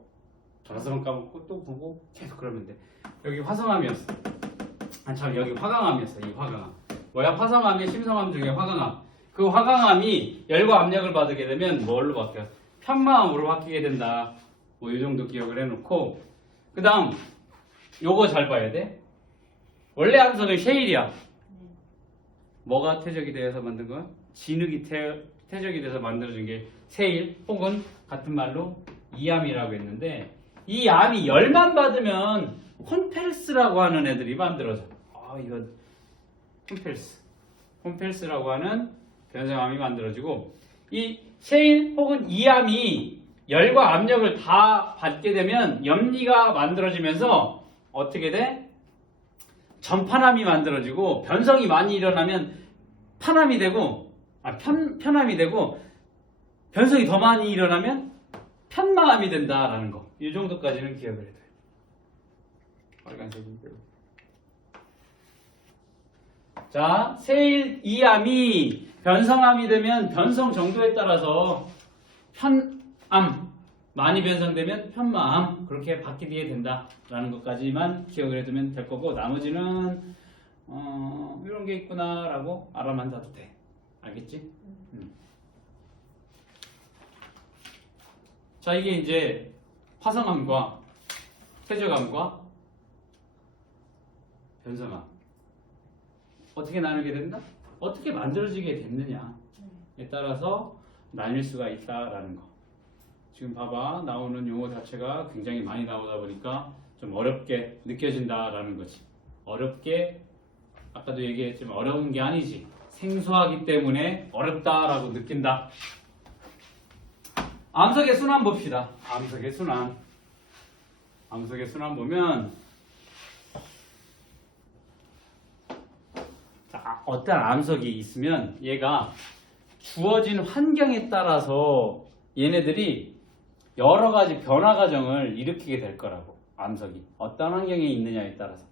가서만 까먹고 또 보고 계속 그러면 돼. 여기 화성암이었어. 여기 화강암이었어. 이 화강암. 뭐야? 화성암이 심성암 중에 화강암. 그 화강암이 열과 압력을 받게 되면 뭘로 바뀌어? 편마암으로 바뀌게 된다. 뭐 이 정도 기억을 해놓고 그 다음 요거 잘 봐야 돼. 원래 암석은 셰일이야. 뭐가 퇴적이 되어서 만든 거야? 진흙이 퇴적이 돼서 만들어진 게 세일 혹은 같은 말로 이암이라고 했는데 이 암이 열만 받으면 콘펠스라고 하는 애들이 만들어져. 이거 콘펠스라고 하는 변성암이 만들어지고 이 세일 혹은 이암이 열과 압력을 다 받게 되면 염리가 만들어지면서 어떻게 돼? 전판암이 만들어지고 변성이 많이 일어나면 편암이 되고 편암이 되고 변성이 더 많이 일어나면 편마암이 된다라는 거. 이 정도까지는 기억을 해둬요. 빨간색인데요. 자, 세일 이암이 변성암이 되면 변성 정도에 따라서 편암, 많이 변성되면 편마암 그렇게 바뀌게 된다라는 것까지만 기억을 해두면 될 거고 나머지는 이런 게 있구나라고 알아만 둬도 돼. 알겠지? 자, 이게 이제 화성암과 퇴적암과 변성암 어떻게 나누게 된다? 어떻게 만들어지게 됐느냐에 따라서 나뉠 수가 있다라는 거. 지금 봐봐, 나오는 용어 자체가 굉장히 많이 나오다 보니까 좀 어렵게 느껴진다라는 거지. 어렵게, 아까도 얘기했지만 어려운 게 아니지. 생소하기 때문에 어렵다라고 느낀다. 암석의 순환 봅시다. 암석의 순환. 암석의 순환 보면 자, 어떤 암석이 있으면 얘가 주어진 환경에 따라서 얘네들이 여러 가지 변화 과정을 일으키게 될 거라고. 암석이 어떤 환경에 있느냐에 따라서.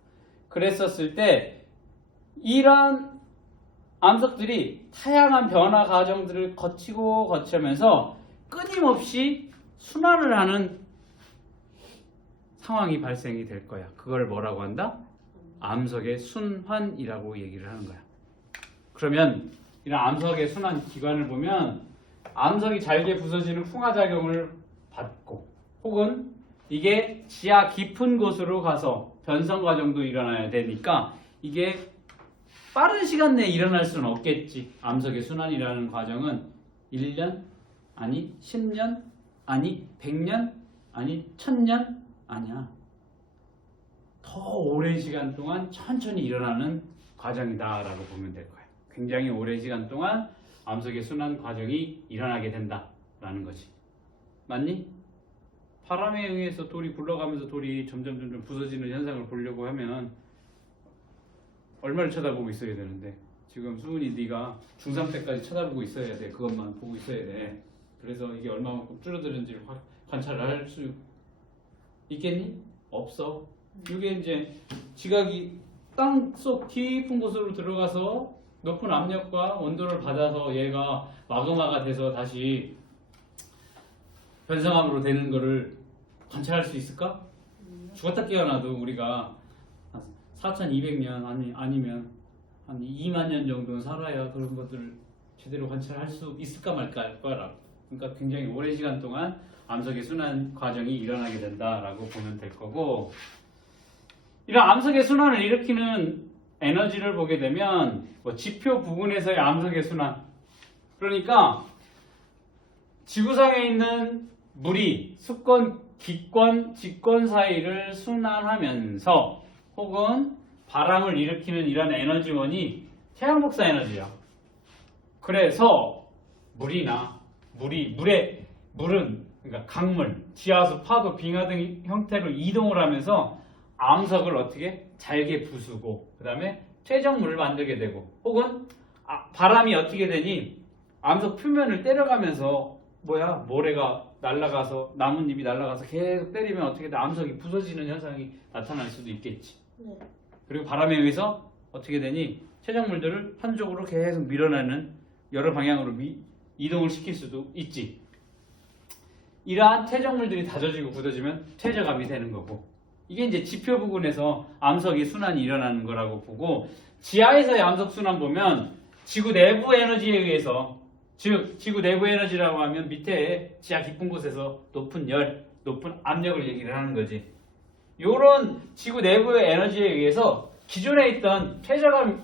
그랬었을 때 이러한 암석들이 다양한 변화 과정들을 거치면서 끊임없이 순환을 하는 상황이 발생이 될 거야. 그걸 뭐라고 한다? 암석의 순환이라고 얘기를 하는 거야. 그러면 이런 암석의 순환 기관을 보면 암석이 잘게 부서지는 풍화작용을 받고 혹은 이게 지하 깊은 곳으로 가서 변성 과정도 일어나야 되니까 이게 빠른 시간 내에 일어날 수는 없겠지. 암석의 순환이라는 과정은 1년, 아니 10년, 아니 100년, 아니 1000년 아니야. 더 오랜 시간 동안 천천히 일어나는 과정이다라고 보면 될 거야. 굉장히 오랜 시간 동안 암석의 순환 과정이 일어나게 된다라는 거지. 맞니? 바람에 의해서 돌이 굴러가면서 돌이 점점 부서지는 현상을 보려고 하면 얼마를 쳐다보고 있어야 되는데 지금 수은이 네가 중3 때까지 쳐다보고 있어야 돼. 그것만 보고 있어야 돼. 그래서 이게 얼마만큼 줄어드는지를 관찰을 할 수 있겠니? 없어. 이게 이제 지각이 땅속 깊은 곳으로 들어가서 높은 압력과 온도를 받아서 얘가 마그마가 돼서 다시 변성암으로 되는 거를 관찰할 수 있을까? 죽었다 깨어나도 우리가 4200년 아니면 한 2만 년 정도는 살아야 그런 것들을 제대로 관찰할 수 있을까 말까 할 거라. 그러니까 굉장히 오랜 시간 동안 암석의 순환 과정이 일어나게 된다라고 보면 될 거고, 이런 암석의 순환을 일으키는 에너지를 보게 되면 지표 부근에서의 암석의 순환, 그러니까 지구상에 있는 물이 수권, 기권, 직권 사이를 순환하면서 혹은 바람을 일으키는 이런 에너지원이 태양복사 에너지야. 그래서 물은 그러니까 강물, 지하수, 파도, 빙하 등 형태로 이동을 하면서 암석을 어떻게 잘게 부수고 그 다음에 퇴적물을 만들게 되고, 혹은 바람이 어떻게 되니 암석 표면을 때려가면서 모래가 날아가서 나뭇잎이 날아가서 계속 때리면 어떻게 돼? 암석이 부서지는 현상이 나타날 수도 있겠지. 네. 그리고 바람에 의해서 어떻게 되니 퇴적물들을 한쪽으로 계속 밀어내는 여러 방향으로 이동을 시킬 수도 있지. 이러한 퇴적물들이 다져지고 굳어지면 퇴적암이 되는 거고, 이게 이제 지표 부근에서 암석의 순환이 일어나는 거라고 보고, 지하에서의 암석 순환 보면 지구 내부 에너지에 의해서, 즉 지구 내부 에너지라고 하면 밑에 지하 깊은 곳에서 높은 열, 높은 압력을 얘기를 하는 거지. 요런 지구 내부의 에너지에 의해서 기존에 있던 퇴적암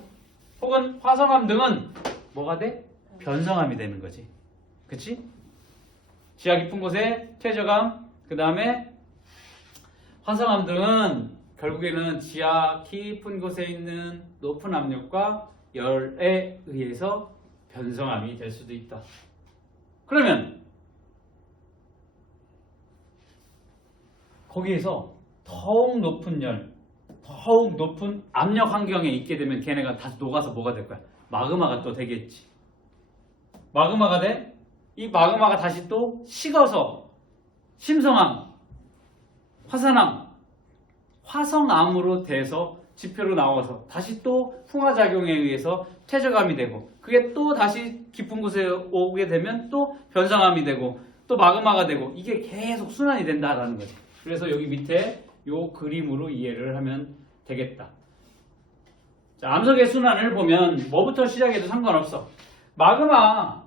혹은 화성암 등은 뭐가 돼? 변성암이 되는 거지. 그치? 지하 깊은 곳에 퇴적암, 그 다음에 화성암 등은 결국에는 지하 깊은 곳에 있는 높은 압력과 열에 의해서 변성암이 될 수도 있다. 그러면 거기에서 더욱 높은 열, 더욱 높은 압력 환경에 있게 되면 걔네가 다시 녹아서 뭐가 될 거야? 마그마가 또 되겠지. 마그마가 돼? 이 마그마가 다시 또 식어서 심성암, 화산암, 화성암으로 돼서 지표로 나와서 다시 또 풍화작용에 의해서 퇴적암이 되고 그게 또 다시 깊은 곳에 오게 되면 또 변성암이 되고 또 마그마가 되고 이게 계속 순환이 된다라는 거지. 그래서 여기 밑에 요 그림으로 이해를 하면 되겠다. 자, 암석의 순환을 보면 뭐부터 시작해도 상관없어. 마그마가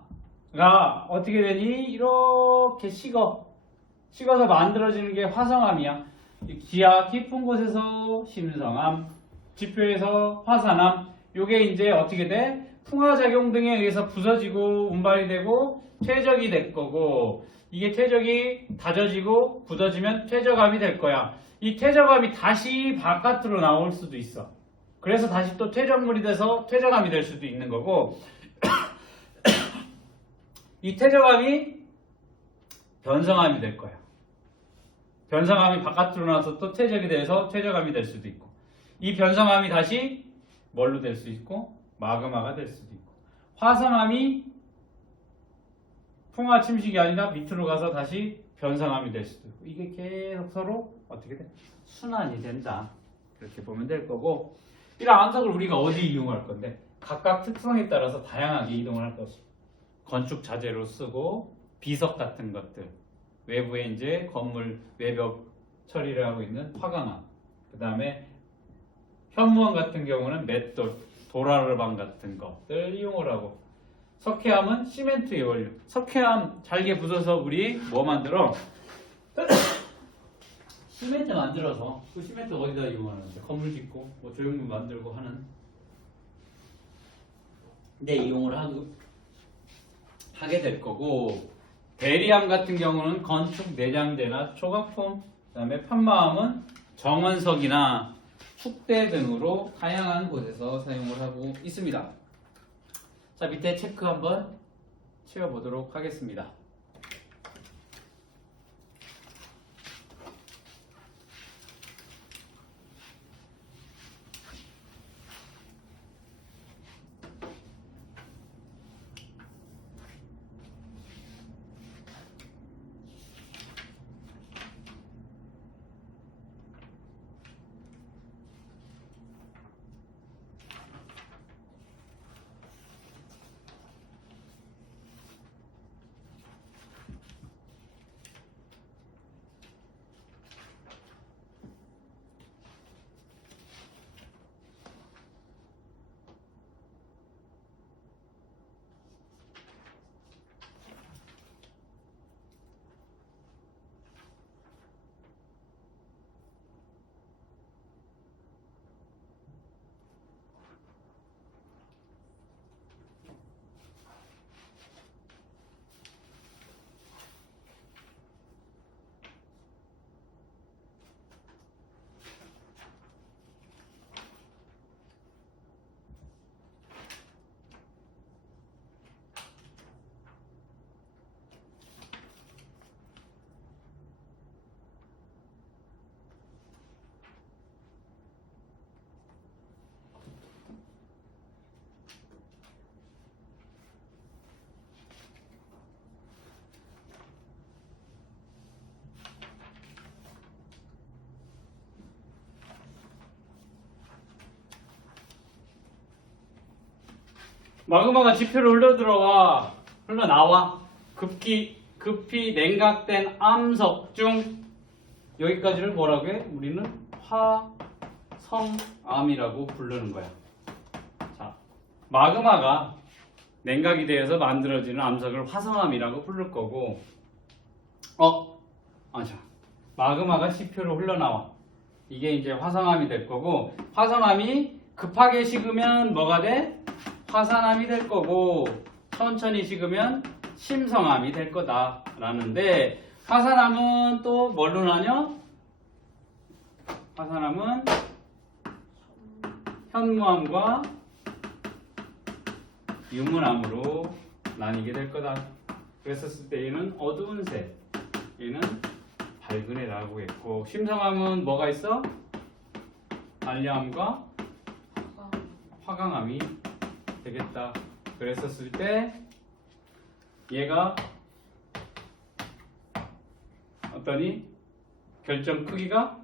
어떻게 되니? 이렇게 식어서 만들어지는 게 화성암이야. 기하 깊은 곳에서 심성암, 지표에서 화산암. 요게 이제 어떻게 돼? 풍화작용 등에 의해서 부서지고 운발이 되고 퇴적이 될 거고, 이게 퇴적이 다져지고 굳어지면 퇴적암이 될 거야. 이 퇴적암이 다시 바깥으로 나올 수도 있어. 그래서 다시 또 퇴적물이 돼서 퇴적암이 될 수도 있는 거고, 이 퇴적암이 변성암이 될 거야. 변성암이 바깥으로 나와서 또 퇴적이 돼서 퇴적암이 될 수도 있고, 이 변성암이 다시 뭘로 될 수 있고 마그마가 될 수도 있고, 화성암이 풍화 침식이 아니라 밑으로 가서 다시 변성암이 될 수도 있고, 이게 계속 서로 어떻게 돼? 순환이 된다. 그렇게 보면 될 거고, 이런 암석을 우리가 어디 이용할 건데 각각 특성에 따라서 다양하게 이동을 할 것이. 건축 자재로 쓰고 비석 같은 것들, 외부에 이제 건물 외벽 처리를 하고 있는 화강암, 그 다음에 현무암 같은 경우는 맷돌, 도라르방 같은 것들 이용을 하고, 석회암은 시멘트의 원료. 석회암 잘게 부숴서 우리 뭐 만들어? 시멘트 만들어서 그 시멘트 어디다 이용하는데? 건물 짓고 뭐 조형물 만들고 하는 데 이용을 하게 될 거고, 베리암 같은 경우는 건축 내장재나 조각품, 그 다음에 판마암은 정원석이나 축대 등으로 다양한 곳에서 사용을 하고 있습니다. 자, 밑에 체크 한번 채워보도록 하겠습니다. 마그마가 지표로 흘러나와 급히 냉각된 암석 중, 여기까지를 뭐라고 해? 우리는 화성암이라고 부르는 거야. 자, 마그마가 냉각이 되어서 만들어지는 암석을 화성암이라고 부를 거고, 마그마가 지표로 흘러나와. 이게 이제 화성암이 될 거고, 화성암이 급하게 식으면 뭐가 돼? 화산암이 될 거고, 천천히 식으면 심성암이 될 거다 라는데, 화산암은 또 뭘로 나뉘어? 화산암은 현무암과 유문암으로 나뉘게 될 거다. 그랬었을 때 얘는 어두운 색, 얘는 밝은 애라고 했고 심성암은 뭐가 있어? 알려암과 화강암이 되겠다. 그랬었을 때 얘가 어떠니? 결점 크기가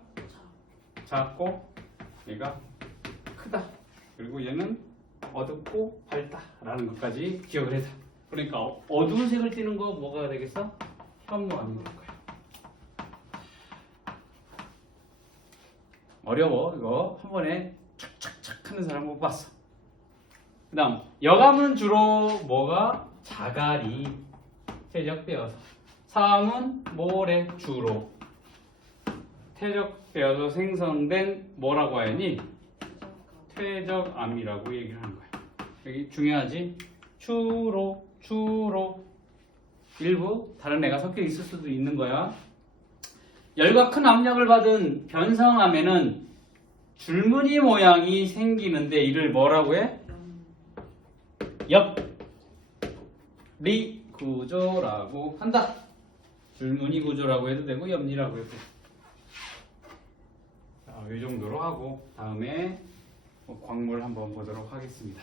작고 얘가 크다. 그리고 얘는 어둡고 밝다라는 것까지 기억을 해서 그러니까 어두운 색을 띠는 거 뭐가 되겠어? 현무암이 될 거야. 어려워. 이거 한 번에 착착착 하는 사람 못 봤어. 그 다음 여감은 주로 뭐가? 자갈이 퇴적되어서 사암은 모래 주로 퇴적되어서 생성된 뭐라고 하니? 퇴적암이라고 얘기를 하는 거야. 여기 중요하지? 주로 일부 다른 애가 섞여 있을 수도 있는 거야. 열과 큰 압력을 받은 변성암에는 줄무늬 모양이 생기는데 이를 뭐라고 해? 엽리 구조라고 한다. 줄무늬 구조라고 해도 되고 엽리라고 해도 되고. 자, 이 정도로 하고 다음에 광물 한번 보도록 하겠습니다.